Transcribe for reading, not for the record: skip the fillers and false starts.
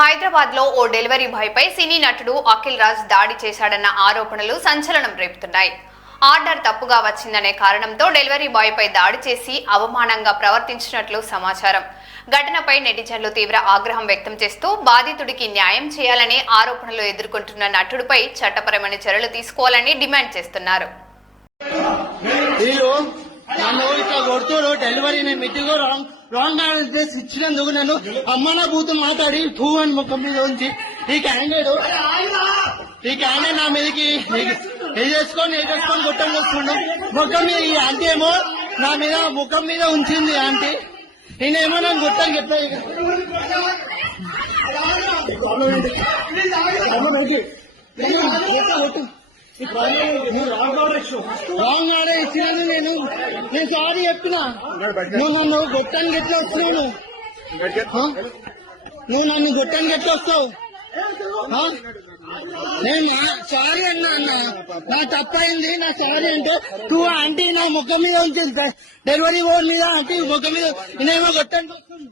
హైదరాబాద్ లో ఓ delivery boy పై సినీ నటుడు అఖిల్ రాజ్ దాడి చేశాడన్న ఆరోపణలు సంచలనం రేపుతున్నాయి. ఆర్డర్ తప్పుగా వచ్చిందనే కారణంతో డెలివరీ బాయ్ పై దాడి చేసి అవమానంగా ప్రవర్తించినట్లు సమాచారం. ఘటనపై నెటిజన్లు తీవ్ర ఆగ్రహం వ్యక్తం చేస్తూ బాధితుడికి న్యాయం చేయాలని, ఆరోపణలు ఎదుర్కొంటున్న నటుడిపై చట్టపరమైన చర్యలు తీసుకోవాలని డిమాండ్ చేస్తున్నారు. డెలివరీ మీటింగ్ రాంగ్ అడ్రస్ ఇచ్చినందుకు నన్ను అమ్మన బూతులు మాట్లాడి టూ అని ముఖం మీద ఉంచి ఈ క్యాండిడేట్ నా మీదకి వేసేసుకొని గుట్టం వస్తుండు. ముఖం మీద ఈ ఆంటీ ఏమో నా మీద ముఖం మీద ఉంచింది. ఆంటీ నేనేమో నన్ను గుట్టని చెప్పాను. రాంగ్ ఆర్డర్ ఇచ్చినాను. నేను సారీ చెప్పినా. నువ్వు నన్ను గొట్టానికి ఎట్లా వస్తున్నావు? నువ్వు నన్ను గొట్టానికి ఎట్లా వస్తావు? నేను సారీ అన్నా నా తప్పైంది, నా సారీ అంటే టూ ఆంటీ నా ముఖం మీద ఉంచింది. డెలివరీ బోర్డు మీద ఆంటీ ముఖం మీద నేనేమో గొట్టానికి వస్తుంది.